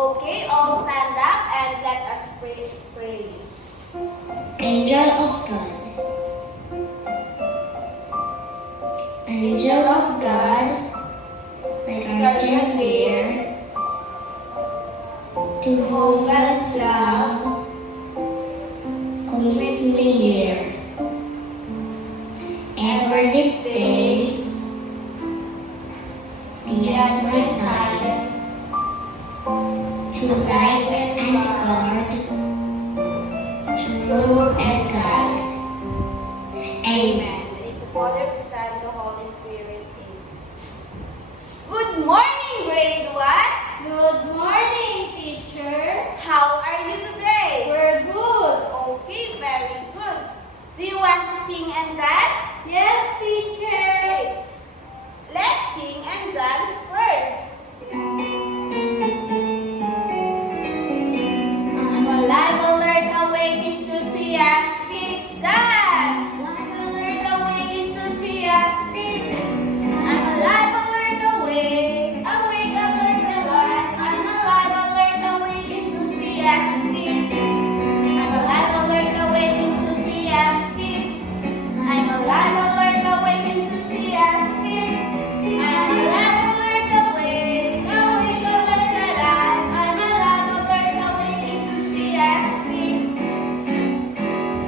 Okay, all stand up and let us pray. Angel of God. Angel of God, my guardian dear, to whom God's love commits me here. And for this day, be at my side, to light and guard, to rule and guide. Amen. Father, the Son, the Holy Spirit. Amen. Good morning, grade 1. Good morning, teacher. How are you today? We're good. Okay, very good. Do you want to sing and dance? Yes, teacher. Okay. Let's sing and dance first. I'm alive, alert, awake, enthusiastic, dance. I'm alert, awake, enthusiastic. I'm alive, alert, awake, alert, alert. I'm alive, alert, awake, enthusiastic. I'm alive, alert, awake, enthusiastic. I'm alive, alert, awake, enthusiastic. I'm alive, alert, awake, alert, alive. I'm alive, alert, awake, enthusiastic.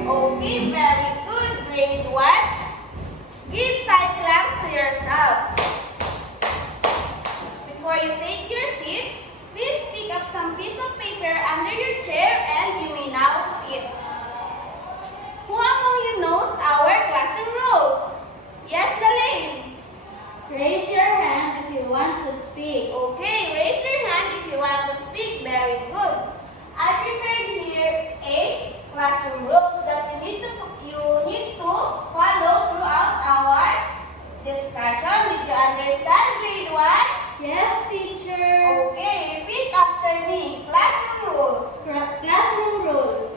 Okay, very good, grade 1. Give 5 claps to yourself. Before you take your seat, please pick up some piece of paper under your chair and you may now sit. Who among you knows our classroom rules? Yes, Dalaine. Raise your hand if you want to speak. Okay, raise your hand if you want to speak. Very good. I prepared here a classroom rules that you need to follow throughout our discussion. Did you understand, grade 1? Yes, teacher. Okay, repeat after me. Classroom rules. Classroom rules.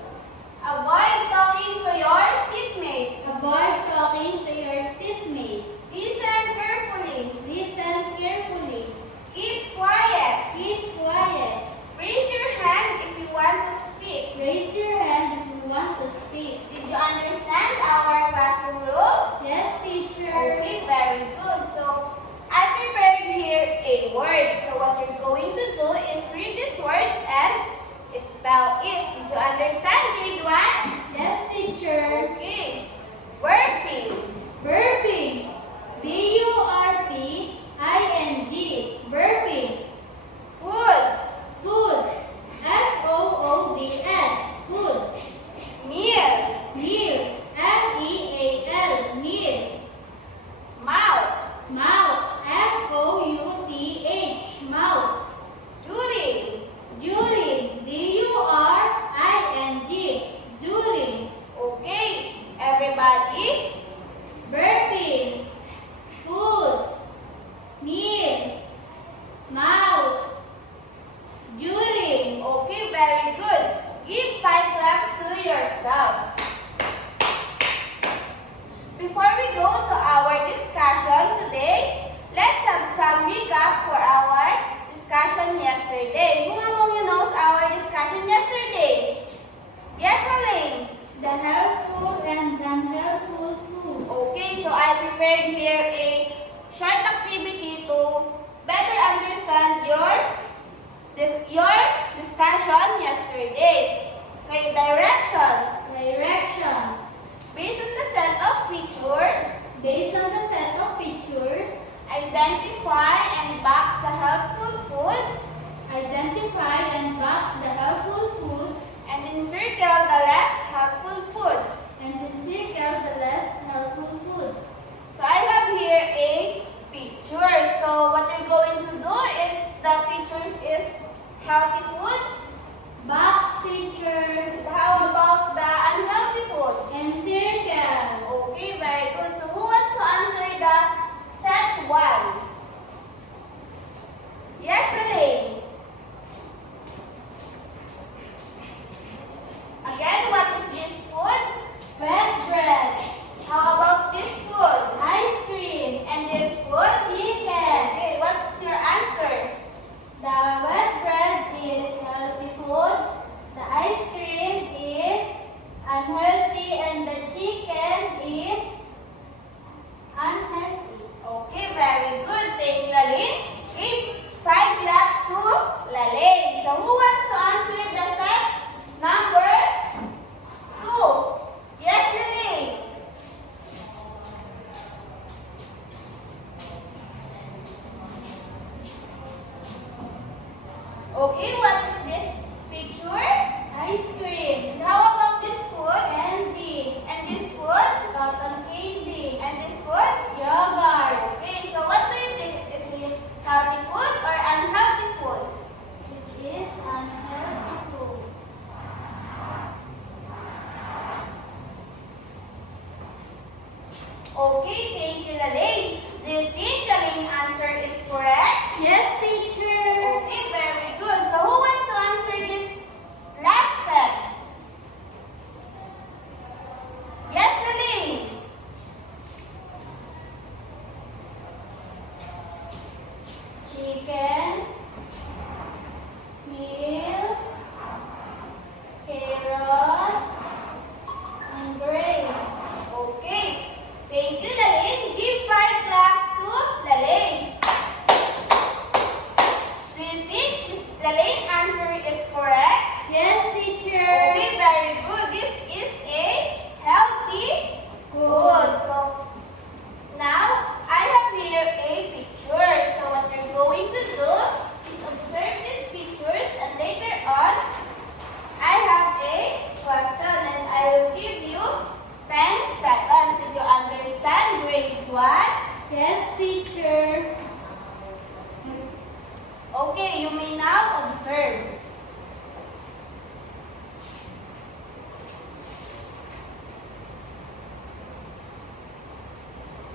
Avoid talking to your seatmate. Avoid talking to your seatmate. Listen carefully. Listen carefully. Keep quiet. Keep quiet. Raise your hand if you want to speak. Raise your hand if you want to speak. Did you understand our classroom rules? Yes, teacher. Okay, very good. So, I prepared here a word. So, what you're going to do is read these words and spell it. Did you understand, grade 1? Yes, teacher. Okay. Burping. Burping. B-U-R-P-I-N-G. Burping. Foods. Foods. F-O-O-D-S. Foods. Meal. Meal. M-E-A-L. Meal. Mouth. Mouth. M-O-U-T-H. Mouth. During. During. D-U-R-I-N-G. During. Okay. Everybody. Burping. Foods. Meal. Mouth. During. Okay, very good. Give 5 claps to yourself. Before we go to our discussion today, let's have some recap for our discussion yesterday. Who among you knows our discussion yesterday? Yes, Elaine? The helpful and unhelpful foods. Okay, so I prepared here a short activity to better understand your discussion yesterday. Okay, directions. Directions. Based on the set of pictures, Based on the set of pictures, identify and box the helpful foods identify and box the helpful foods and encircle the less helpful foods. and encircle the less helpful foods. So I have here a picture. So what you're going to do if the pictures is healthy foods, Box, teacher. how about the unhealthy foods? Encircle. Okay, very good. So who wants to answer the set 1? Yes, Elaine. Again, what is this food? Wet bread. How about this food? Ice cream. And this food? Chicken. Okay, what's your answer? The wet bread is Okay, what is this picture? Ice cream. And how about this food? Candy. And this food? Cotton candy. And this food? Yogurt. Okay, so what do you think? Is it healthy food or unhealthy food? It is unhealthy food. Okay, thank you, Lalaine. Do you think Lalaine's answer is correct? Yes, teacher. Okay, very good. So who wants to answer this last set? Yes, Lalaine. Chicken. Milk. Carrots. And grapes. Okay. Thank you, Lalaine. Give 5 claps to Lalaine. Do you think this Lalaine's answer is correct? Yes, teacher. Okay, very good. This is a healthy food. So now I have here a picture. So what you're going to do is observe these pictures, and later on I have a question and I will give you 10 seconds. Did you understand grade 1? Yes, teacher. Okay, you may now observe.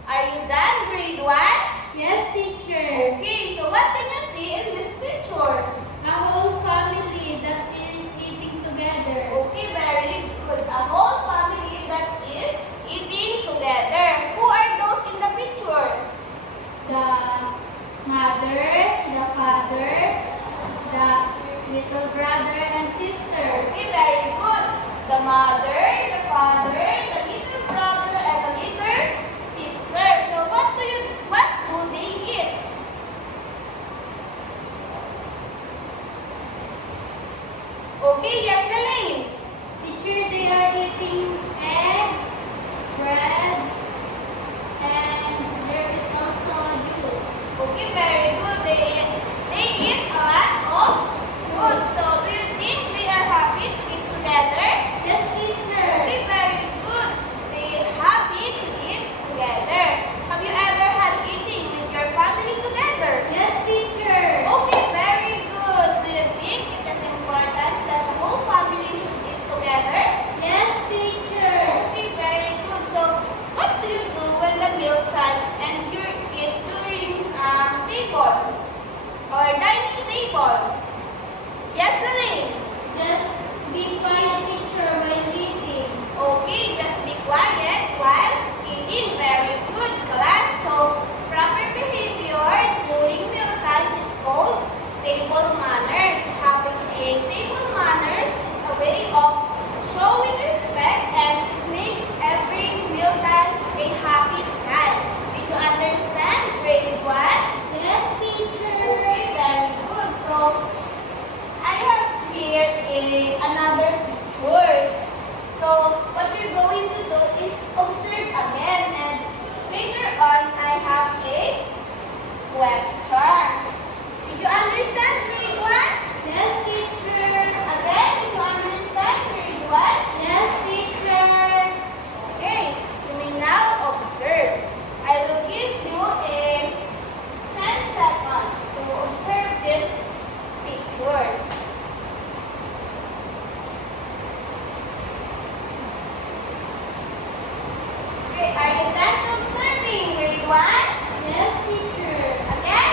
Are you done, grade 1? Yes, teacher. Okay, so what can you see in this picture? A whole family that is eating together. Okay, very good. A whole family that is eating together. Who are those in the picture? The mother, the father, the little brother and sister. Okay, very good. The mother, the father, the little brother, and the little sister. So what do they eat? Okay, yes, Lalaine. Teacher, they are eating egg, bread, and there is also juice. Okay, very good. They eat a lot of food. So do you think they are happy to eat together? Yes, teacher. Okay, very good. They are happy to eat together. Have you ever had eating with your family together? Yes, teacher. Okay, very good. Do you think it is important that the whole family should eat together? Yes, teacher. Okay, very good. So what do you do when the meal time and you eat during table or dining table? Yes, Lalaine? Just be quiet, teacher, while eating. Okay, just be quiet while eating. Very good, class. So, proper behavior during mealtime is called table manners. Having a table manners is a way of showing respect and it makes every mealtime a happy time. Did you understand grade 1? Yes, teacher. Okay, very good. So, I have here another pictures. So, what we're going to do is observe again, and later on, I have a question. Did you understand grade 1? Yes, teacher. Again, did you understand grade 1? Yes, teacher. Okay, you may now observe. I will give you a 10 seconds to observe these pictures. Okay, are you done observing grade 1? Yes, teacher. Again?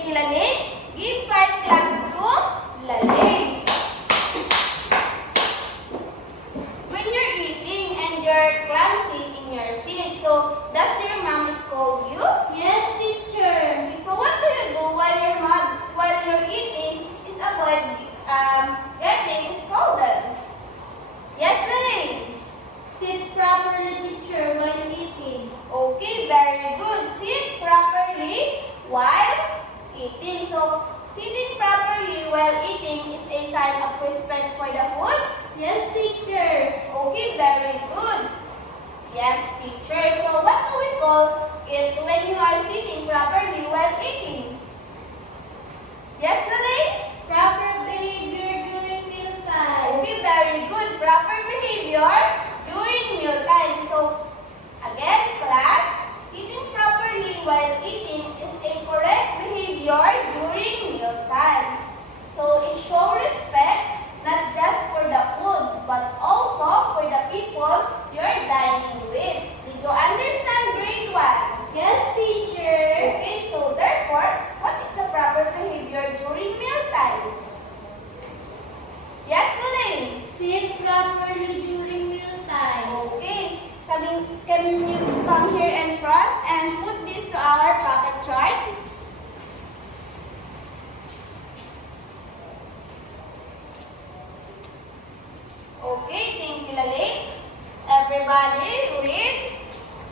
thank you, Laling. Give 5 claps to Laling. When you're eating and you're clumsy in your seat, so does your mom scold you? Yes, teacher. So what do you do while you're eating is avoid getting scolded? Yes, Laling. Sit properly, teacher, while eating. Okay, very good. Sit properly while eating. So sitting properly while eating is a sign of respect for the food. Yes, teacher. Okay, very good. Yes, teacher. So what do we call it when you are sitting properly while eating? Yes, Laling? Proper behavior during mealtime. Okay, very good. Proper behavior during mealtime. So, again, class, sitting properly while eating is a correct behavior during mealtimes. So, it shows respect not just for the food, but also for the people you're dining with. Did you understand grade 1? Yes, teacher. Okay, so therefore, what is the proper behavior during mealtime? Yes, Laling? Sit properly during mealtime. Okay, can you come here in front and put this to our pocket chart? Okay, thank you, Laling. Everybody read.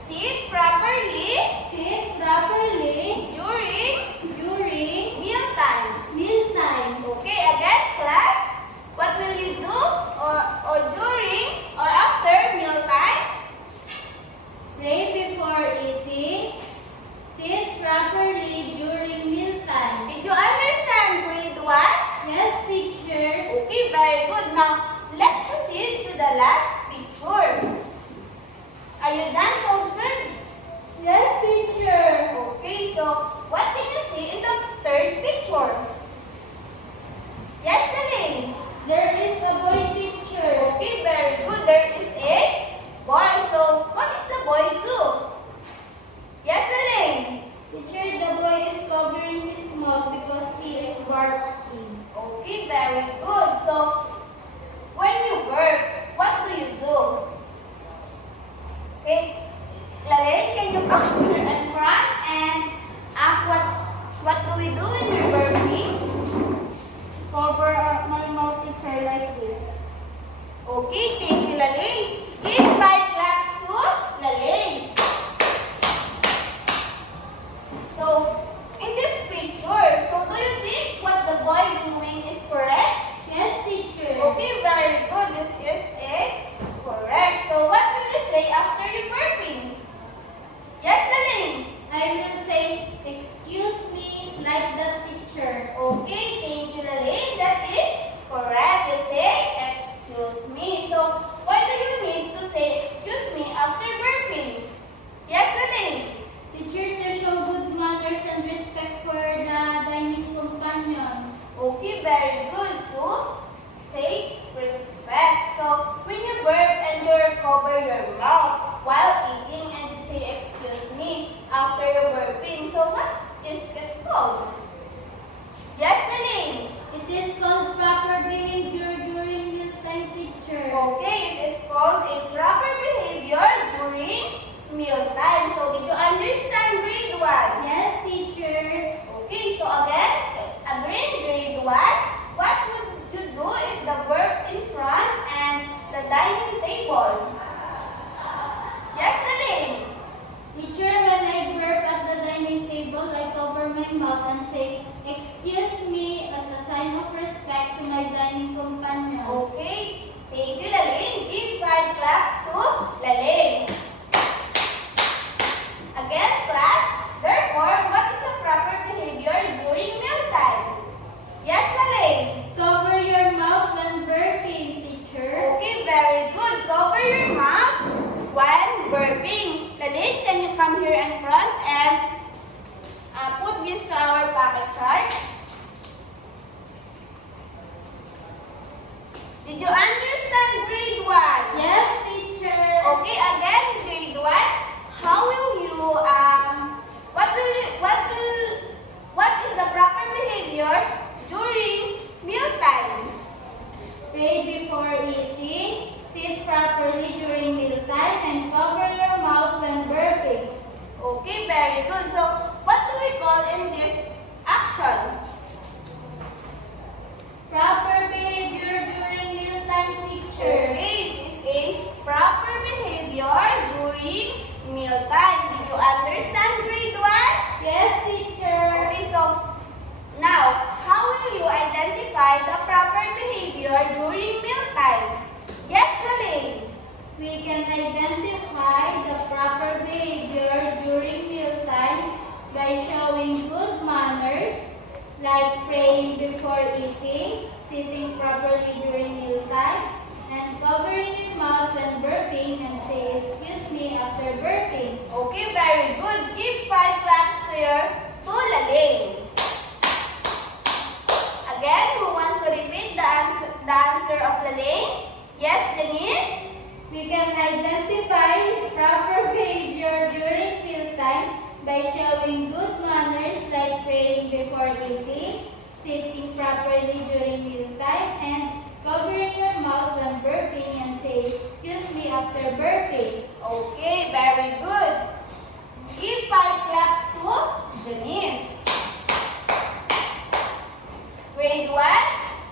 Sit properly Sit properly during during mealtime. mealtime. Okay, again, class. What will you do or during or after mealtime? Pray before eating. Sit properly during mealtime. Did you understand grade 1? Yes, teacher. Okay, very good. Now, let's proceed to the last picture. Are you done to observe? Yes, teacher. Okay, so what can you see in the third picture? Yes, Laling? There is a boy, teacher. Okay, very good. There is a boy. So, what is the boy do? Yes, Laling? Teacher, the boy is covering his mouth because he is barking. Okay, very good. So, when you burp, what do you do? Okay, Laling, can you come here in front and what do we do when we're burping? Cover up my mouth, teacher, like this. Okay, thank you, Laling. Give 5 claps to Laling. So, in this picture, so do you think what the boy doing is correct? Yes, teacher. Okay, very good. This is a correct. So, what will you say after you burping? Yes, Laling? I will say, excuse me, like the teacher. Okay, thank you, Laling. That is correct. You say, excuse me. So, why do you need to say excuse me after burping? Yes, Laling? Teacher, to show good manners and respect for the dining companions. Okay, very good to say respect. So, when you burp and you cover your mouth while eating and you say excuse me after you're burping, so what is it called? Yes, Laling? It is called proper behavior during mealtime, teacher. Okay, it is called a proper behavior during mealtime. So, did you understand grade 1? Yes, teacher. Okay, so again, again, grade 1, what would you do if the burp in front and the dining table? Yes, Laling? Teacher, when I burp at the dining table, I cover my mouth and say, excuse me, as a sign of respect to my dining companions. Okay, thank you, Laling. Give 5 claps to Laling. Again, class, therefore, what is the proper behavior during mealtime? Yes, Laling? Cover your mouth when burping, teacher. Okay, very good. Cover your mouth while burping. Laling, can you come here in front and put this to our pocket chart? Did you understand grade 1? Yes, teacher. Okay, again, grade 1. How will you, what is the proper mealtime. Did you understand, grade 1? Yes, teacher. Okay, so now, how will you identify the proper behavior during mealtime? Yes, Galing. We can identify the proper behavior during mealtime by showing good manners, like praying before eating, sitting properly during mealtime, and covering your mouth when burping and say excuse me after burping. Okay, very good. Give 5 claps to Laling. Again, who wants to repeat the answer of Laling? Yes, Janice? We can identify proper behavior during mealtime by showing good manners like praying before eating, sitting properly during mealtime, and covering your mouth when burping and say excuse me after burping. Okay, very good. Give 5 claps to Janice. Grade 1,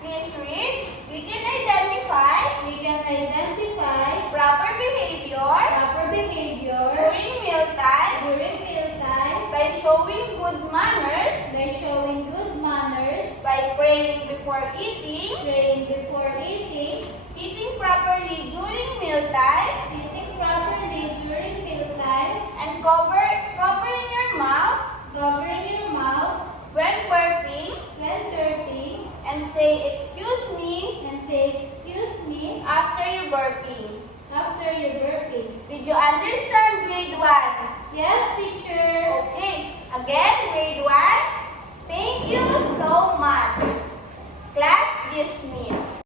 please read. We can identify We can identify proper behavior proper behavior during mealtime during mealtime by showing good manners, by showing good manners, by praying before eating, praying before eating, sitting properly during mealtime, sitting properly during mealtime, and covering your mouth covering your mouth when burping, when burping, and say excuse me and say excuse me after you burping. after you burping. Did you understand, grade 1? Yes, teacher. Okay, again, grade 1. Thank you so much.